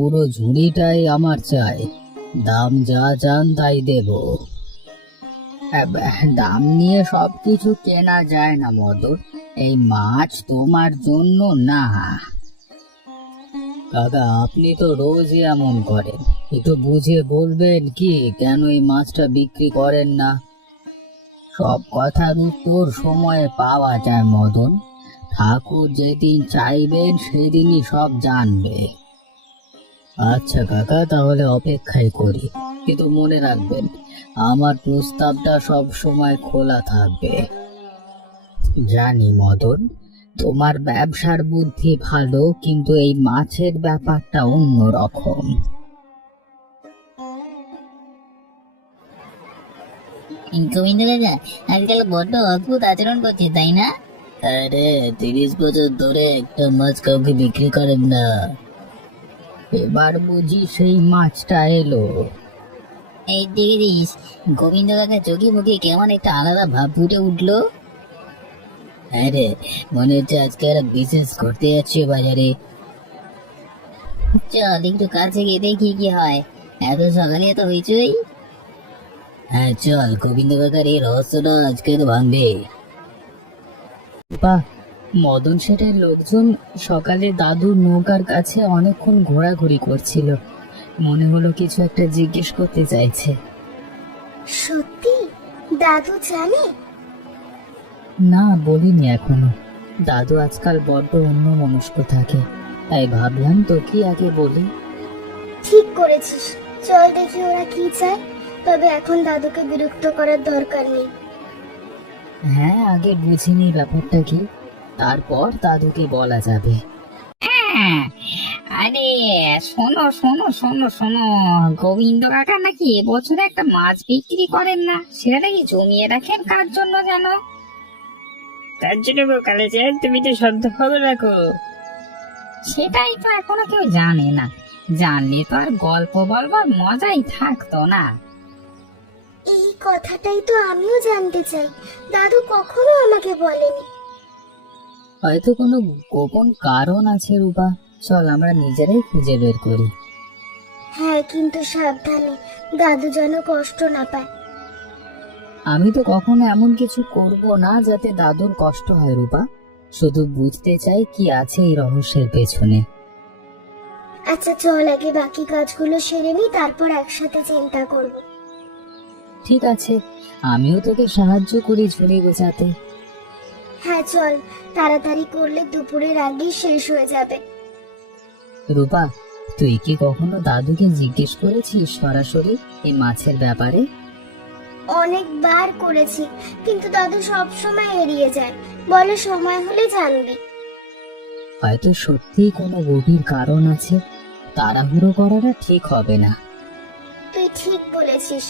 পুরো ঝুড়িটাই আমার চাই। দাম যা চান তাই দেব। দাম নিয়ে সবকিছু কেনা যায় না মদন। এই মাছ তোমার জন্য না। কাকা, আপনি তো রোজই এমন করেন। একটু বুঝিয়ে বলবেন কি কেন এই মাছটা বিক্রি করেন না? সব কথার উত্তর সময়ে পাওয়া যায় মদন। ঠাকুর যেদিন চাইবেন সেদিনই সব জানবে। আচ্ছা কাকা, তাহলে অপেক্ষাই করি। কিন্তু মনে রাখবেন, আমার প্রস্তাবটা সব সময় খোলা থাকবে। জানি মদন, তোমার ব্যবসার বুদ্ধি ভালো, কিন্তু এই মাছের ব্যাপারটা অন্যরকম। গোবিন্দ কাকা আজকাল বড্ড অদ্ভুত আচরণ করছে, তাই না? আরে, 30 বছর ধরে একটা মাছ কাউকে বিক্রি করেন না, এবার বুঝি সেই মাছটা এলো। এই দেখেছিস, গোবিন্দ কাকা চোখে মুখে কেমন একটা আলাদা ভাব ফুটে উঠলো। আরে, মনে হচ্ছে আজকে একটা বিশেষ করতে যাচ্ছি বাজারে। চল একটু কাছে গিয়ে দেখি কি হয়। এত সকালে তো হইচই। হ্যাঁ চল, গোবিন্দ কাকার এই রহস্যটা আজকে তো ভাঙবে। বাহ, মদন শেঠের লোকজন সকালে দাদুর নৌকার কাছে অনেকক্ষণ ঘোরাঘুরি করছিল। মনে হলো কিছু একটা জিজ্ঞেস করতে চাইছে। সত্যি দাদু জানে? না, বলিনি এখনো। দাদু আজকাল বড্ড অন্যমনস্ক থাকে, তাই ভাবলাম তোকে আগে বলি। ঠিক করেছিস, চল দেখি ওরা কি চায়। তবে এখন দাদুকে বিরক্ত করার দরকার নেই। হ্যাঁ, আগে বুঝিনি ব্যাপারটা কি, তারপর দাদুকে বলা যাবে। হ্যাঁ, আরে শোনো শোনো শোনো শোনো, গোবিন্দ কাকা নাকি এবছরে একটা মাছ বিক্রি করেন না, সেটা নাকি জমিয়ে রাখেন কার জন্য জানো? তার জন্য কালে যায়, তুমি তো শব্দ খবর রাখো। সেটাই তো এখনো কেউ জানে না। জানলে তো আর গল্প বলবার মজাই থাকতো না। এই কথাটাই তো আমিও জানতে চাই, দাদু কখনো আমাকে বলেনি। হয়তো কোনো গোপন কারণ আছে রূপা, চল আমরা নিজেরাই খুঁজে বের করি। হ্যাঁ, কিন্তু সাবধানে, দাদু যেন কষ্ট না পায়। আমি তো কখনো এমন কিছু করব না যাতে দাদুর কষ্ট হয় রূপা। শুধু বুঝতে চাই কি আছে এই রহস্যের পেছনে। আচ্ছা চল আগে বাকি কাজগুলো সেরে নি, তারপর একসাথে চিন্তা করব। ঠিক আছে, আমিও তোকে সাহায্য করি ঝুড়ি গোছাতে। হ্যাঁ চল, তাড়াতাড়ি করলে দুপুরের আগেই শেষ হয়ে যাবে। রূপা, তুই কি কখনো দাদুকে জিজ্ঞেস করেছিস সরাসরি এই মাছের ব্যাপারে? অনেকবার করেছি, কিন্তু দাদু সব সময় এড়িয়ে যায়, বলে সময় হলে জানবি। হয়তো সত্যিই কোনো গভীর কারণ আছে, তাড়াহুড়ো করাটা ঠিক হবে না। তুই ঠিক বলেছিস,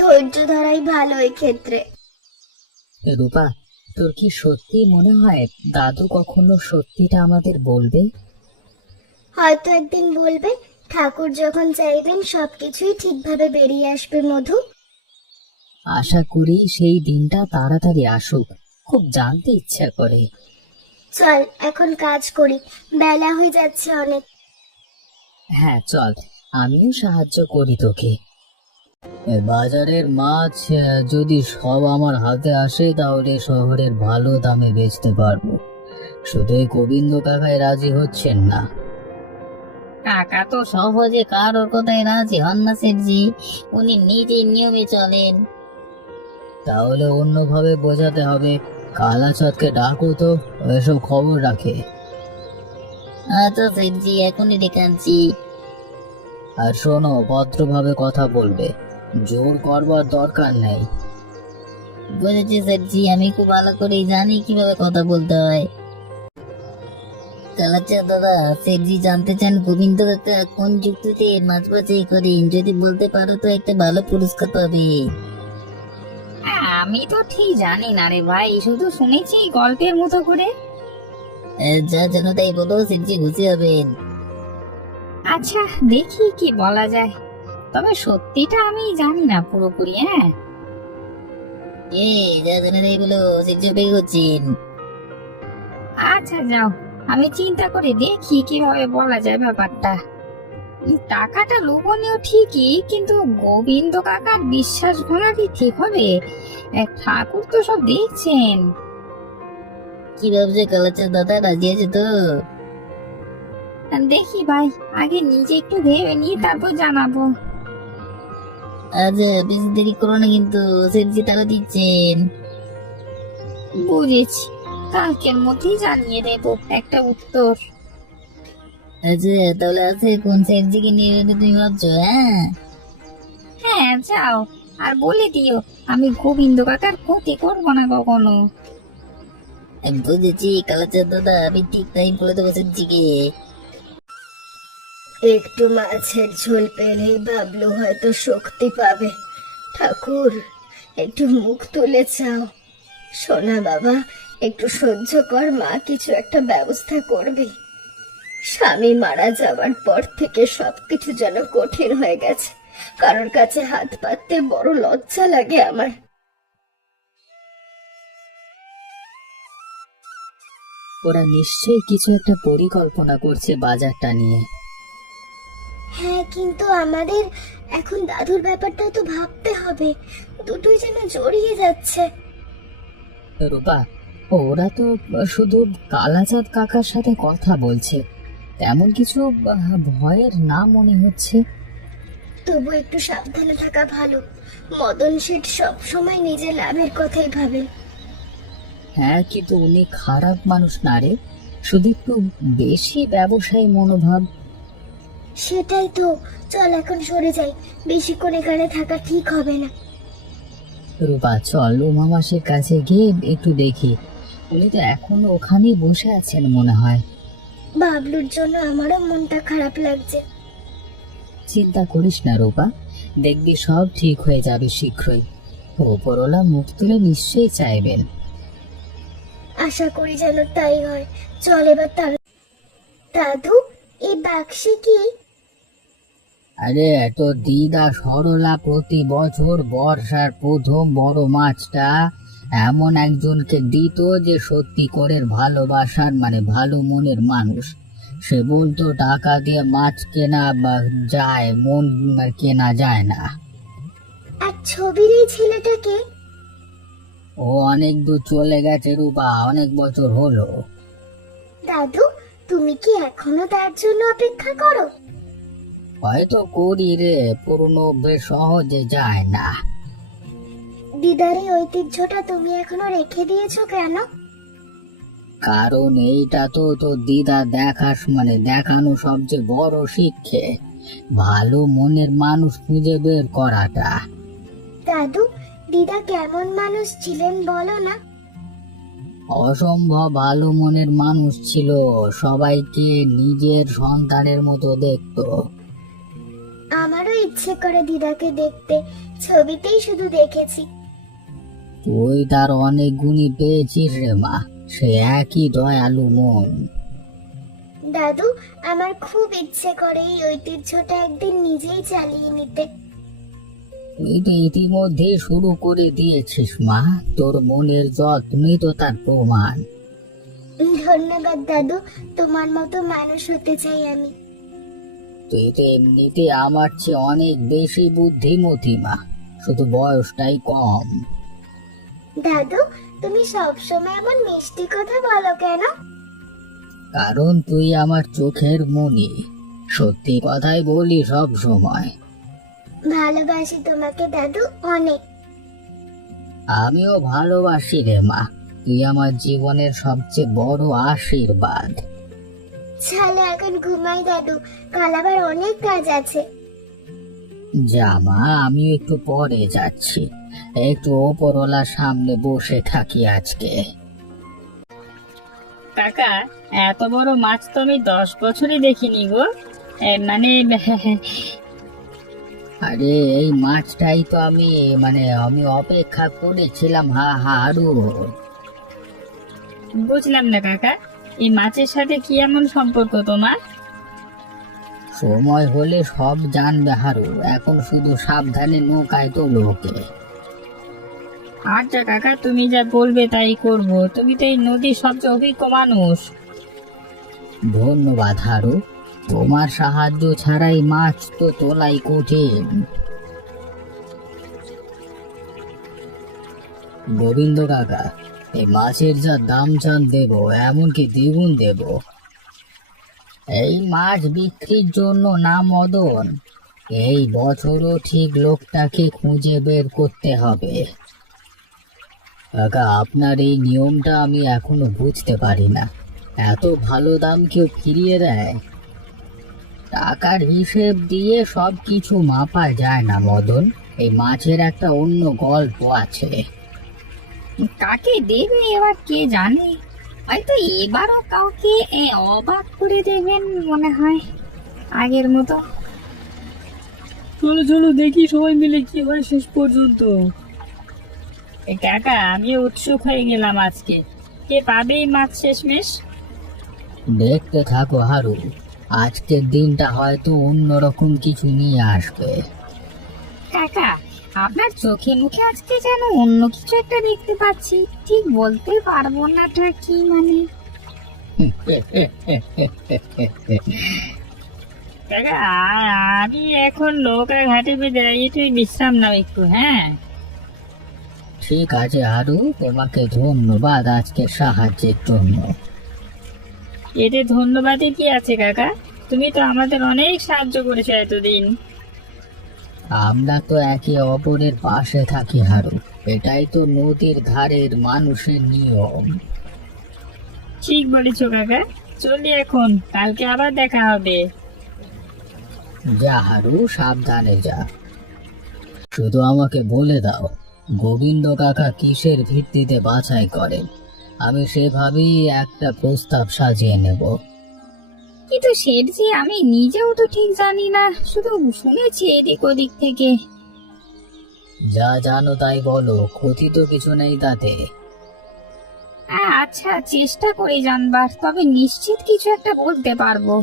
ধৈর্য ধরাই ভালো এই ক্ষেত্রে। রূপা, তোর কি সত্যি মনে হয় দাদু কখনো সত্যিটা আমাদের বলবে? হয়তো একদিন বলবে, ঠাকুর যখন চাইবেন সবকিছুই ঠিকভাবে বেরিয়ে আসবে মধু। আশা করি সেই দিনটা তাড়াতাড়ি আসুক, খুব জানতে ইচ্ছা করে। চল এখন কাজ করি, বেলা হয়ে যাচ্ছে অনেক। হ্যাঁ চল, আমিও সাহায্য করি তোকে। বাজারের মাছ যদি সব আমার হাতে আসে তাহলে শহরের ভালো দামে বেচতে পারবো। শুধু এই গোবিন্দ কাকাই রাজি হচ্ছেন না। কাকা তো সহজে কারোর কথায় রাজি হন না সেটজি, উনি নিজেই নিয়মে চলেন। তাহলে অন্যভাবে বোঝাতে হবে। কালাচাঁদকে ডাকো তো, ও এসব খবর রাখে। আচ্ছা সেটজি, এখনই ডেকে আনছি। আর শোনো, ভদ্রভাবে কথা বলবে, জোর করবার দরকার নেই। বুঝেছি সেটজি, আমি খুব ভালো করেই জানি কিভাবে কথা বলতে হয়। কালাচাঁদ দাদা, সেটজি জানতে চান গোবিন্দ কাকা কোন যুক্তিতে মাছ বাছাই করেন, যদি বলতে পারো তো একটা ভালো পুরস্কার পাবে। আমি তো ঠিক জানি না রে ভাই, শুধু শুনেছি গল্পের মতো করে। যা জানো তাই বলো, সেটজি খুশি হবেন। আচ্ছা দেখি কি বলা যায়, তবে সত্যিটা আমি জানি না পুরোপুরি। হ্যাঁ, যা জানো তাই বলো, সেটজি অপেক্ষা করছেন। আচ্ছা যাও, আমি চিন্তা করে দেখি কিভাবে বলা যায় ব্যাপারটা। টাকাটা লোভনীয় ঠিকই, কিন্তু গোবিন্দ কাকার বিশ্বাস ভাঙা কি ঠিক হবে? ঠাকুর তো সব দেখছেন। কি ভাবছে কালাচাঁদ দাদা, রাজি আছে তো? দেখি ভাই, আগে নিজে একটু ভেবে নিয়ে তারপর জানাবো। আচ্ছা, বেশি দেরি করো না কিন্তু, সেনজি টাকা দিচ্ছেন। বুঝেছি, কালকের মধ্যেই জানিয়ে দেবো একটা উত্তর। আচ্ছা তাহলে আছে কোন সেনজিকে নিয়ে তুমি ভাবছো? হ্যাঁ হ্যাঁ যাও, আর বলে দিও আমি গোবিন্দ কাকার ক্ষতি করবো না কখনো। আমি বুঝেছি কালাচাঁদ দাদা, আমি ঠিক টাইম বলে দেবো সেনজিকে। একটু মাছের ঝোল পেলেই ভাবলো হয়তো শক্তি পাবে। ঠাকুর, একটু মুখ তুলে চাও। সোনা বাবা, একটু সহ্য কর, মা কিছু একটা ব্যবস্থা করবে। স্বামী মারা যাওয়ার পর থেকে সবকিছু যেন কঠিন হয়ে গেছে। কারোর কাছে হাত পাততে বড় লজ্জা লাগে আমার। ওরা নিশ্চয়ই কিছু একটা পরিকল্পনা করছে বাজারটা নিয়ে। হ্যাঁ, কিন্তু আমাদের এখন দাদুর ব্যাপারটাও তো ভাবতে হবে। দুটোই যেন জড়িয়ে যাচ্ছে। রূপা, ওরা তো শুধু কালাচাঁদ কাকার সাথে কথা বলছে, তেমন কিছু ভয়ের না মনে হচ্ছে। তবু একটু সাবধানে থাকা ভালো। মদন শেঠ সব সময় নিজের লাভের কথাই ভাবে। হ্যাঁ, কিন্তু উনি খারাপ মানুষ না রে, শুধু একটু বেশি ব্যবসায়ী মনোভাব। সেটাই তো। চল এখন সরে যাই, বেশিক্ষণ এখানে থাকা ঠিক হবে না। রূপা চল উমা মাসির কাছে গিয়ে একটু দেখি, উনি তো এখনো ওখানেই বসে আছেন মনে হয়। বাবলুর জন্য আমারও মনটা খারাপ লাগছে। চিন্তা করিস না রূপা, দেখবি সব ঠিক হয়ে যাবে শীঘ্রই। ওপরওয়ালা মুখ তুলে নিশ্চয়ই চাইবেন। আশা করি যেন তাই হয়। চল এবার তার। দাদু, এই বাক্সে কি? আরে তো দিদা সরলা প্রতি বছর বর্ষার প্রথম বড় মাছটা এমন একজনকে দিত যে সত্যিকারের ভালোবাসার ভালো মনের মানুষ। সে বলতো টাকা দিয়ে মাছ কেনা যায়, মন কেনা যায় না। আর ছবির এই ছেলেটাকে? ও অনেক দূর চলে গেছে রূপা, অনেক বছর হলো। দাদু, তুমি কি এখনো তার জন্য অপেক্ষা করো? হয়তো করি রে, পুরনো অভ্যেস সহজে যায় না। দিদার এই ঐতিহ্যটা তুমি এখনো রেখে দিয়েছো কেন? কারণ এইটা তো তোর দিদা দেখানো সবচেয়ে বড় শিক্ষে, ভালো মনের মানুষ খুঁজে বের করাটা। দাদু, দিদা কেমন মানুষ ছিলেন বলো না? অসম্ভব ভালো মনের মানুষ ছিল, সবাইকে নিজের সন্তানের মতো দেখতো। আমারও ইচ্ছে করে দিদাকে দেখতে, ছবিতেই শুধু দেখেছি। তুই তার অনেক গুণই পেয়েছিস রে মা, সে একই দয়ালু মন। দাদু, আমার খুব ইচ্ছে করে এই ঐতিহ্যটা একদিন নিজেই চালিয়ে নিতে। তুই তো ইতিমধ্যেই শুরু করে দিয়েছিস মা, তোর মনের যত্নই তো তার প্রমাণ। ধন্যবাদ দাদু, তোমার মতো মানুষ হতে চাই আমি। তুই তো এমনিতে আমার চেয়ে অনেক বেশি বুদ্ধিমতী মা, শুধু বয়সটাই কম। দাদু, তুমি সবসময় এমন মিষ্টি কথা বলো কেন? কারণ তুই আমার চোখের মনি, সত্যি কথাই বলি সব সময়। ভালোবাসি তোমাকে দাদু, অনেক। আমিও ভালোবাসি রে মা, তুই আমার জীবনের সবচেয়ে বড় আশীর্বাদ। চলো এখন ঘুমাই দাদু, কাল আবার অনেক কাজ আছে। যা মা, আমিও একটু পরে যাচ্ছি, একটু ওপরওয়ালার সামনে বসে থাকি আজকে। কাকা, এত বড় মাছ তো আমি 10 বছরই দেখিনি গো। মানে আরে এই মাছটাই তো আমি অপেক্ষা করেছিলাম হারু। বুঝলাম না কাকা, এই মাছের সাথে কি এমন সম্পর্ক তোমার? সময় হলে সব জানবে হারু, এখন শুধু সাবধানে নৌকায় তোলো ওকে। আচ্ছা কাকা, তুমি যা বলবে তাই করব, তুমি তো এই নদীর সবচেয়ে অভিজ্ঞ মানুষ। ধন্যবাদ হারু, তোমার সাহায্য ছাড়াই মাছ তো তোলাই কঠিন। গোবিন্দ কাকা, এই মাছের যা দাম চান দেব, এমনকি দ্বিগুণ দেব। এই মাছ বিক্রির জন্য না মদন, এই বছরও ঠিক লোকটাকে খুঁজে বের করতে হবে। কাকা, আপনার এই নিয়মটা আমি এখনো বুঝতে পারি না। এত ভালো দাম কেউ ফিরিয়ে দেয়? টাকার হিসেব দিয়ে সব কিছু মাপা যায় না মদন। এই মাছের একটা অন্য গল্প আছে। কাকে দেবে এবার কে জানে, হয়তো এবারও কাউকে অবাক করে দেবেন মনে হয় আগের মতো। চলো চলো দেখি সবাই মিলে কি হয় শেষ পর্যন্ত। কাকা, আমি উৎসুক হয়ে গেলাম আজকে। কে পাবে এই মাছ শেষমেশ? দেখতে থাকো হারু, আজকের দিনটা হয়তো অন্যরকম কিছু নিয়ে আসবে। কাকা, আপনার চোখে মুখে আজকে যেন অন্য কিছু একটা দেখতে পাচ্ছি, ঠিক বলতে পারবো না টা কি মানে। কাকা, আমি এখন নৌকা ঘাটে বেঁধে তুই বিশ্রাম নাও একটু, হ্যাঁ? ঠিক আছে হারু, তোমাকে ধন্যবাদ আজকের সাহায্যের জন্য। এতে ধন্যবাদে কি আছে কাকা? তুমি তো আমাদের অনেক সাহায্য করেছো এতদিন। আমরা তো একে অপরের পাশে থাকি হারু, এটাই তো নদীর ধারের মানুষের নিয়ম। ঠিক বলেছো কাকা। চলি এখন, কালকে আবার দেখা হবে। যা হারু, সাবধানে যা। শুধু আমাকে বলে দাও, গোবিন্দ কাকা কিসের ভিত্তিতে বাছাই করেন? আমি সেভাবেই একটা প্রস্তাব সাজিয়ে নেব। কিন্তু শেঠজি, আমি নিজেও তো ঠিক জানি না, শুধু শুনেছি এদিক ওদিক থেকে। যা জানো তাই বলো, ক্ষতি তো কিছু নেই তাতে। আচ্ছা, চেষ্টা করি জানবার, তবে নিশ্চিত কিছু একটা বলতে পারবো।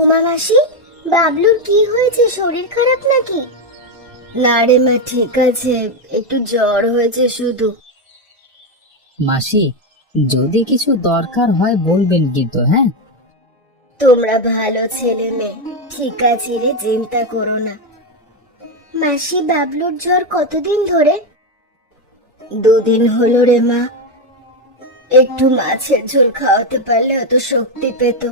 উমা মাসি, বাবলুর কি হয়েছে? শরীর খারাপ নাকি? না রে মা, ঠিক আছে, একটু জ্বর হয়েছে শুধু। মাসি, যদি কিছু দরকার হয় বলবেন কিন্তু, হ্যাঁ? তোমরা ভালো ছেলে মেয়ে, ঠিক আছে রে, চিন্তা করো না। মাসি, বাবলুর জ্বর কতদিন ধরে? 2 দিন হলো রে মা। একটু মাছের ঝোল খাওয়াতে পারলে অত শক্তি পেত।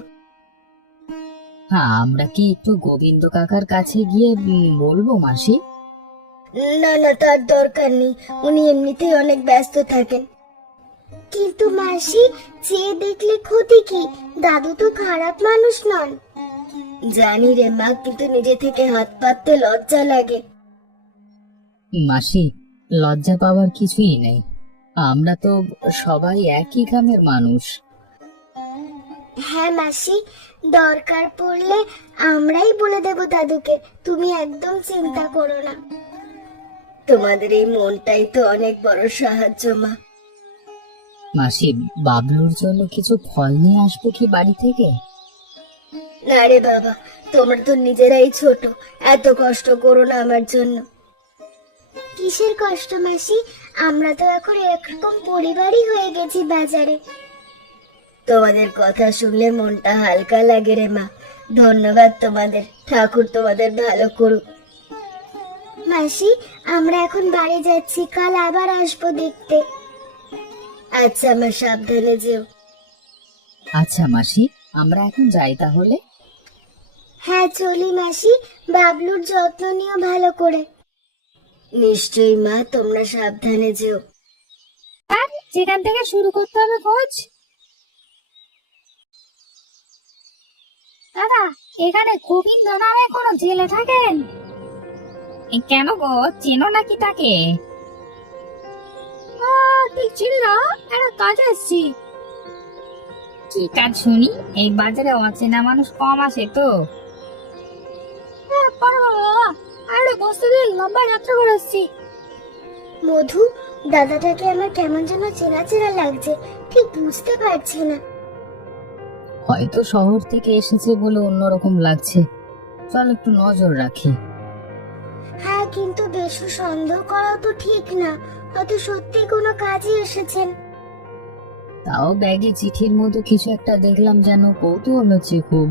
হ্যাঁ, আমরা কি একটু গোবিন্দ কাকার কাছে গিয়ে বলবো মাসি? না না, তার দরকার নেই, উনি এমনিতেই অনেক ব্যস্ত থাকেন। কিন্তু মাসি, চেয়ে দেখলে ক্ষতি কি? দাদু তো খারাপ মানুষ নন। জানি রে মা, কিন্তু নিজে থেকে হাত পাততে লজ্জা লাগে। মাসি, লজ্জা পাওয়ার কিছুই নেই, আমরা তো সবাই একই গ্রামের মানুষ। হ্যাঁ মাসি, দরকার পড়লে আমরাই বলে দেব দাদুকে, তুমি একদম চিন্তা করো না। তোমাদের এই মনটাই তো অনেক বড় সাহায্য মা। মাসি, বাবলুর জন্য কিছু ফল নিয়ে আসবো কি বাড়ি থেকে? না রে বাবা, তোমরা তো নিজেরাই ছোট, এত কষ্ট করো না আমার জন্য। কিসের কষ্ট মাসি? আমরা তো এখন একরকম পরিবারই হয়ে গেছি বাজারে। তোমাদের কথা শুনলে মনটা হালকা লাগে রে মা। ধন্যবাদ তোমাদের, ঠাকুর তোমাদের ভালো করুক। মাসি, আমরা এখন বাড়ি যাচ্ছি, কাল আবার আসবো দেখতে। আচ্ছা মা, সাবধানে যেও। আচ্ছা মাসি, আমরা এখন যাই তাহলে। হ্যাঁ চলি মাসি, বাবলুর যত্ন নিও ভালো করে। নিশ্চয়ই মা, তোমরা সাবধানে যেও। আর যেখান থেকে শুরু করতে হবে খোঁজ। দাদা, এখানে গোবিন্দ নামে কোনো ছেলে থাকেন? কেন গো, চেনো নাকি তাকে? ঠিক চিনি না, একটা কাজে এসছি। কি কাজ শুনি? এই বাজারে অচেনা মানুষ কম আসে তো। লম্বা যাত্রা করে এসছি। মধু, দাদাটাকে আমার কেমন যেন চেনা চেনা লাগছে, ঠিক বুঝতে পারছি না। হয়তো শহর থেকে এসেছে বলে অন্যরকম লাগছে, চল একটু নজর রাখি। হ্যাঁ, কিন্তু বেশি সন্দেহ করাও তো ঠিক না, হয়তো সত্যি কোনো কাজে এসেছেন। তাও ব্যাগে চিঠির মতো কিছু একটা দেখলাম, যেন কৌতূহল হচ্ছে খুব।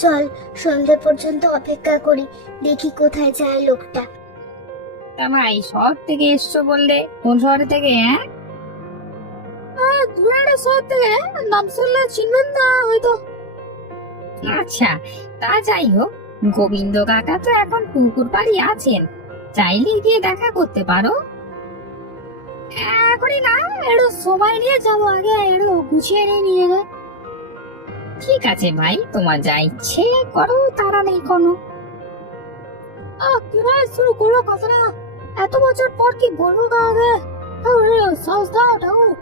চল সন্ধ্যে পর্যন্ত অপেক্ষা করি, দেখি কোথায় যায় লোকটা। তা ভাই শহর থেকে এসছো বললে, কোন শহর থেকে? দূরের শহর থেকে, নাম শুনলে চিনবেন না হয়তো। আচ্ছা, তা যাই হোক, গোবিন্দ কাকা তো এখন পুকুর পাড়ি আছেন, চাইলে গিয়ে দেখা করতে পারো। এখনই না, একটু সময় নিয়ে যাবো, আগে একটু গুছিয়ে নিয়ে নে। ঠিক আছে ভাই, তোমার যা ইচ্ছে করো, তারা নেই কোনো। কিভাবে শুরু করবো কথাটা? এত বছর পর কি বলবো কাউকে? সাহস দাও ঠাকুর।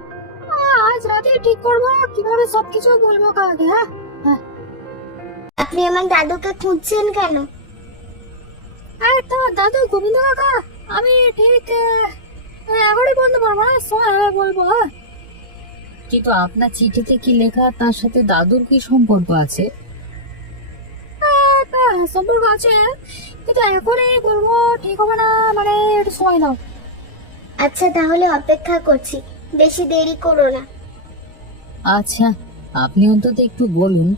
আজ রাতে ঠিক করবো কিভাবে সবকিছু বলবো কাউকে। হ্যাঁ, আপনি আমার দাদুকে খুঁজছেন কেন? তোমার দাদু গোবিন্দ কাকা, আমি ঠিক এখনই বলতে পারবো না, সময় হলে বলবো। কিন্তু আপনার চিঠিতে কি লেখা, তার সাথে দাদুর কি সম্পর্ক আছে? সম্পর্ক আছে, কিন্তু এখনই বলবো ঠিক হবে না, মানে একটু সময় দাও। আচ্ছা তাহলে অপেক্ষা করছি, বেশি দেরি করো না। আচ্ছা, আপনি অন্তত একটু বলুন,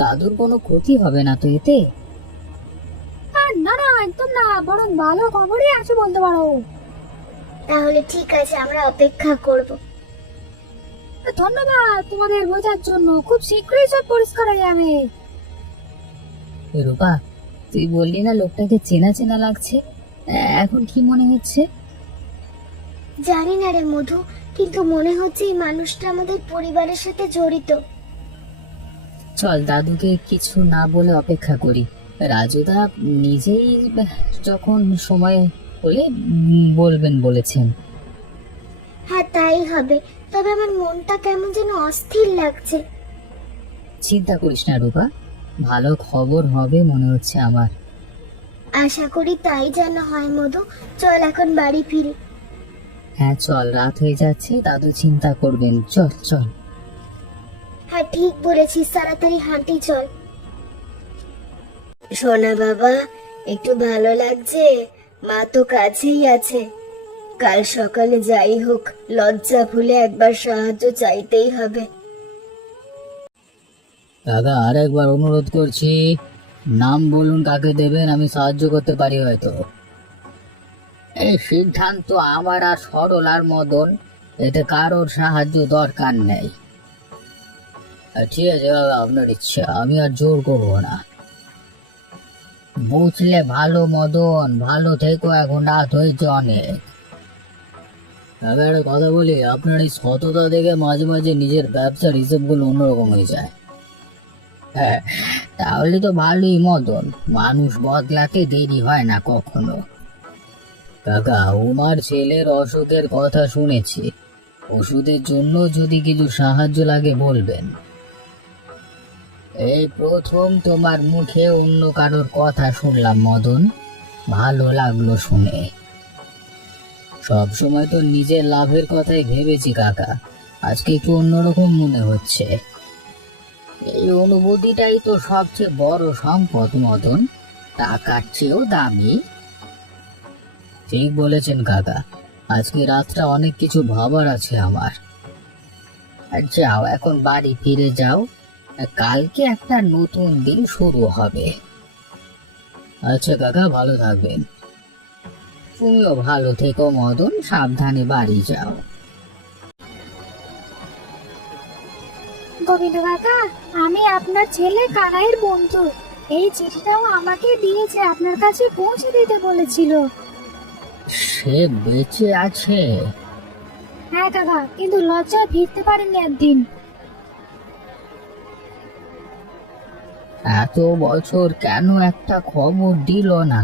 দাদুর কোনো ক্ষতি হবে না তো এতে? না না, একদম না, বরং ভালো খবরই আছে বলতে পারো। তাহলে ঠিক আছে, আমরা অপেক্ষা করব। ধন্যবাদ তোমাদের বোঝার জন্য, খুব শীঘ্রই সব পরিষ্কার হয়ে যাবে। রূপা, তুই বললি না লোকটাকে চেনা চেনা লাগছে, এখন কি মনে হচ্ছে? জানি না রে মধু, কিন্তু মনে হচ্ছে এই মানুষটা আমাদের পরিবারের সাথে জড়িত। চল দাদুকে কিছু না বলে অপেক্ষা করি। রাজুদা নিজেই যখন সময় হলে বলবেন বলেছেন। হ্যাঁ তাই হবে, তবে আমার মনটা কেমন যেন অস্থির লাগছে। চিন্তা করিস না রূপা, ভালো খবর হবে মনে হচ্ছে আমার। আশা করি তাই যেন হয় মধু। চল এখন বাড়ি ফিরি। হ্যাঁ চল, রাত হয়ে যাচ্ছে, দাদু চিন্তা করবেন, চল চল। হ্যাঁ ঠিক বলেছিস, তাড়াতাড়ি হাঁটি চল। সোনা বাবা, একটু ভালো লাগছে? মা তো কাছেই আছে। কাল সকালে যাই হোক, লজ্জা ভুলে একবার সাহায্য চাইতেই হবে। দাদা আর একবার অনুরোধ করছি, নাম বলুন কাকে দেবেন, আমি সাহায্য করতে পারি হয়তো। এই সিদ্ধান্ত আমার আর সরলার মদন, এতে কারোর সাহায্য দরকার নেই। ঠিক আছে দাদা, আপনার ইচ্ছা, আমি আর জোর করবো না। বুঝলে ভালো মদন, ভালো থেকো, এখন রাত হয়েছে অনেক। দাদা একটা কথা বলি, আপনার এই সততা দেখে মাঝে মাঝে নিজের ব্যবসার হিসেবগুলো অন্যরকম হয়ে যায়। হ্যাঁ, তাহলে তো ভালোই মদন, মানুষ বদলাতে দেরি হয় না কখনো। কাকা, উমার ছেলের অসুখের কথা শুনেছি, ওষুধের জন্য যদি কিছু সাহায্য লাগে বলবেন। এই প্রথম তোমার মুখে অন্য কারোর কথা শুনলাম মদন, ভালো লাগলো শুনে। সব সময় তো নিজের লাভের কথাই ভেবেছি কাকা, আজকে একটু অন্যরকম মনে হচ্ছে। এই অনুভূতিটাই তো সবচেয়ে বড় সম্পদ মদন, টাকার চেয়েও দামি। ঠিক বলেছেন কাকা, আজকে রাতটা অনেক কিছু ভাবার আছে আমার। আর যাও এখন বাড়ি ফিরে যাও, কালকে একটা নতুন দিন শুরু হবে। আচ্ছা কাকা, ভালো থাকবেন। তুমিও ভালো থেকো মদন, সাবধানে বাড়ি যাও। গোবিন্দ কাকা, আমি আপনার ছেলে কানাইয়ের বন্ধু। এই চিঠিটাও আমাকে দিয়েছে, আপনার কাছে পৌঁছে দিতে বলেছিল। সে বেঁচে আছে? হ্যাঁ কাকা, কিন্তু লজ্জায় ফিরতে পারেননি একদিন। এত বছর কেন একটা খবর দিল না?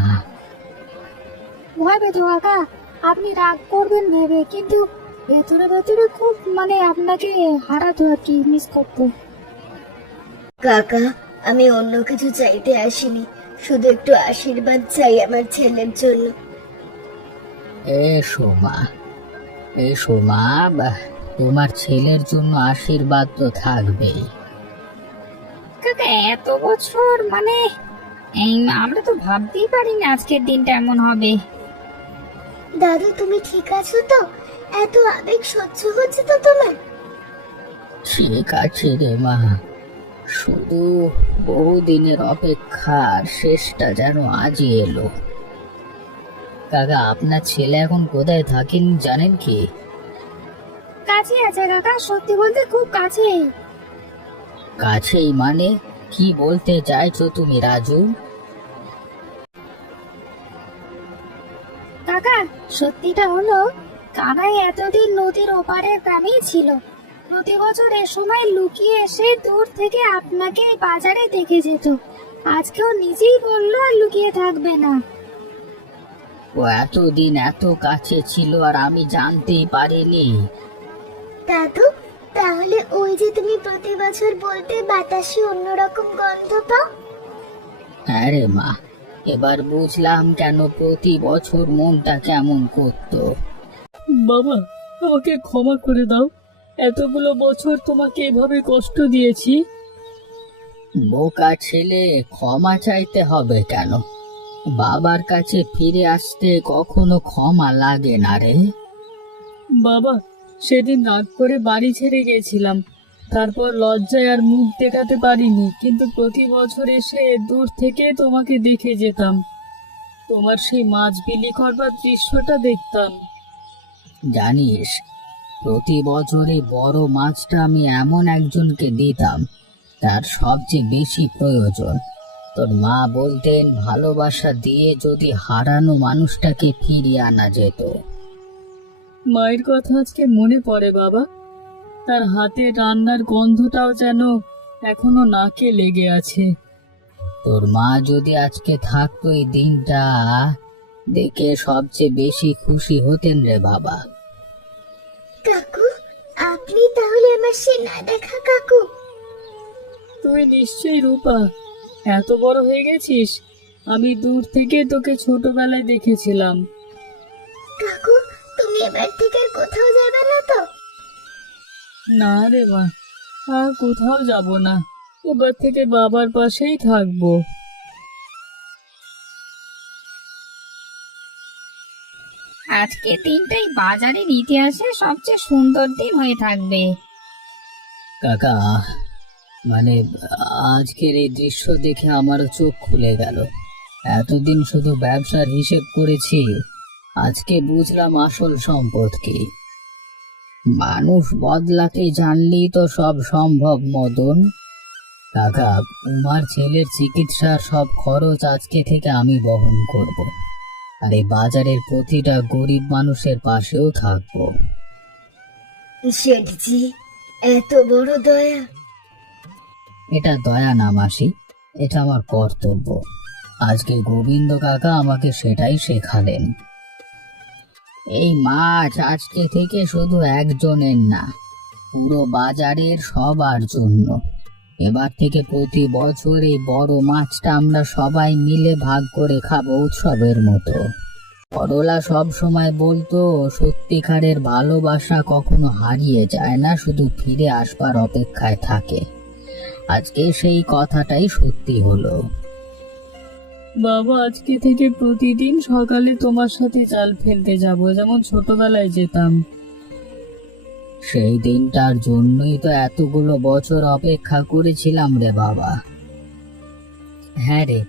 ভয় পেত কাকা, আপনি রাগ করবেন ভেবে, কিন্তু ভেতরে ভেতরে খুব মানে আপনাকে হারাতো আর কি, মিস করতো। কাকা, আমি অন্য কিছু চাইতে আসিনি, শুধু একটু আশীর্বাদ চাই আমার ছেলের জন্য। এসো মা, এসো মা, তোমার ছেলের জন্য আশীর্বাদ তো থাকবেই। কাকা এত বছর মানে আমরা তো ভাবতেই পারিনি আজকের দিনটা এমন হবে। দাদু তুমি ঠিক আছো তো? এত আবেগ সহ্য হচ্ছে তো তোমার? ঠিক আছে রে মা, শুধু বহুদিনের অপেক্ষার শেষটা যেন আজই এলো। কাকা, আপনার ছেলে এখন কোথায় থাকেন জানেন কি? কাছে আছে কাকা, সত্যি বলতে খুব কাছে। কাছেই মানে? কি বলতে চাইছো তুমি রাজু? কাকা, সত্যিটা হলো কানাই এতদিন নদীর ওপারের গ্রামেই ছিল। প্রতি বছর এ সময় লুকিয়ে এসে দূর থেকে আপনাকে এই বাজারে দেখে যেত। আজকেও নিজেই বললো আর লুকিয়ে থাকবে না। ও এতদিন এত কাছে ছিল আর আমি জানতেই পারিনি। দাদু, তাহলে ওই যে তুমি প্রতি বছর বলতে বাতাসে অন্যরকম গন্ধ পাও। হ্যাঁ রে মা, এবার বুঝলাম কেন প্রতি বছর মনটা কেমন করতো। বাবা, আমাকে ক্ষমা করে দাও। এতগুলো বছর তোমাকে এভাবে কষ্ট দিয়েছি। বোকা ছেলে, ক্ষমা চাইতে হবে কেন? বাবার কাছে ফিরে আসতে কখনো ক্ষমা লাগে না রে। বাবা, সেদিন রাগ করে বাড়ি ছেড়ে গেছিলাম। তারপর লজ্জায় আর মুখ দেখাতে পারিনি, কিন্তু প্রতি বছর এসে দূর থেকে তোমাকে দেখে যেতাম। তোমার সেই মাছ বিলি করবার দৃশ্যটা দেখতাম। জানিস, প্রতি বছরে বড় মাছটা আমি এমন একজনকে দিতাম তার সবচেয়ে বেশি প্রয়োজন। তোর মা বলতেন ভালোবাসা দিয়ে যদি হারানো মানুষটাকে ফিরিয়ে আনা যেত। মায়ের কথা আজকে মনে পড়ে বাবা। তার হাতে রান্নার গন্ধটাও যেন এখনো নাকে লেগে আছে। তোর মা যদি আজকে থাকতো এই দিনটা দেখে সবচেয়ে বেশি খুশি হতেন রে বাবা। কাকু, আপনি তাহলে আমার সে না দেখা কাকু? তুই নিশ্চয়ই রূপা, এত বড় হয়ে গেছিস। আমি দূর থেকে তোকে ছোটবেলায় দেখেছিলাম। কাকু, তুমি এবার থেকে আর কোথাও যাবে না তো? না রে মা, আর কোথাও যাব না। এবার থেকে বাবার পাশেই থাকবো। আজকে দিনটাই বাজারের ইতিহাসে সবচেয়ে সুন্দর দিন হয়ে থাকবে। কাকা, মানে আজকের এই দৃশ্য দেখে আমার চোখ খুলে গেল। এতদিন শুধু ব্যবসার হিসেব করেছি, আজকে বুঝলাম আসল সম্পদ কি। মানুষ বদলাতে জানলেই তো সব সম্ভব মদন। কাকা, তোমার ছেলের চিকিৎসার সব খরচ আজকে থেকে আমি বহন করব, আর এই বাজারের প্রতিটা গরিব মানুষের পাশেও থাকবো। শেঠজি, এত বড় দয়া! এটা দয়া না মাসি, এটা আমার কর্তব্য। আজকে গোবিন্দ কাকা আমাকে সেটাই শেখালেন। এই মাছ আজকে থেকে শুধু একজনের না, পুরো বাজারের সবার জন্য। এবার থেকে প্রতি বছর এই বড় মাছটা আমরা সবাই মিলে ভাগ করে খাবো উৎসবের মতো। করলা সব সময় বলতো সত্যিকারের ভালোবাসা কখনো হারিয়ে যায় না, শুধু ফিরে আসবার অপেক্ষায় থাকে। আজকে সেই কথাটাই সত্যি হলো। বাবা, আজকে থেকে প্রতিদিন সকালে তোমার সাথে জাল ফেলতে যাব, যেমন ছোটবেলায় যেতাম। সেই দিনটার জন্যই তো এতগুলো বছর অপেক্ষা করেছিলাম রে বাবা। হ্যাঁ রে,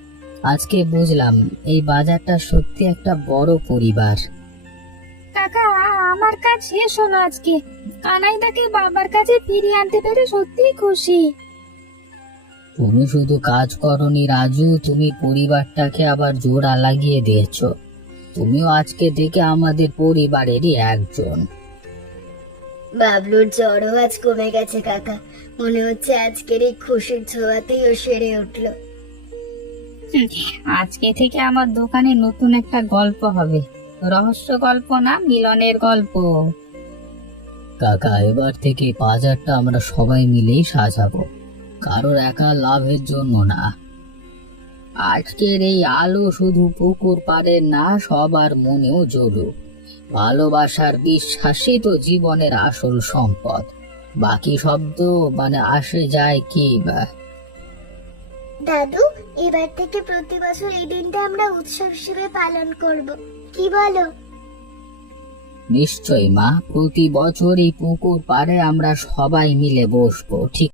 আজকে বুঝলাম এই বাজারটা সত্যি একটা বড় পরিবার। কাকা, আমার কাজ শেষ হলো আজকে। কানাইদাকে বাবার কাছে ফিরিয়ে আনতে পেরে সত্যিই খুশি। তুমি শুধু কাজ করনি রাজু, তুমি পরিবারটাকে আবার জোড়া লাগিয়ে দিয়েছো। তুমিও আজকে থেকে আমাদের পরিবারেরই একজন। বাবলুর জ্বরও আজ কমে গেছে কাকা। মনে হচ্ছে আজকের এই খুশির ছোঁয়াতেই ও সেরে উঠলো। আজকে থেকে আমার দোকানে নতুন একটা গল্প হবে। রহস্য গল্প না, মিলনের গল্প। কাকা, এবার থেকে বাজারটা আমরা সবাই মিলেই সাজাবো, কারোর একা লাভের জন্য না। আজকের এই আলো শুধু পুকুর পাড়ে না, সবার মনেও জ্বলুক। ভালোবাসার বিশ্বাসই তো জীবনের আসল সম্পদ। বাকি শব্দ আসে যায় কি বা। দাদু, এবার থেকে প্রতি বছর এই দিনটা আমরা উৎসব হিসেবে পালন করব, কি বলো? নিশ্চয়ই মা, প্রতি বছর এই পুকুর পাড়ে আমরা সবাই মিলে বসবো, ঠিক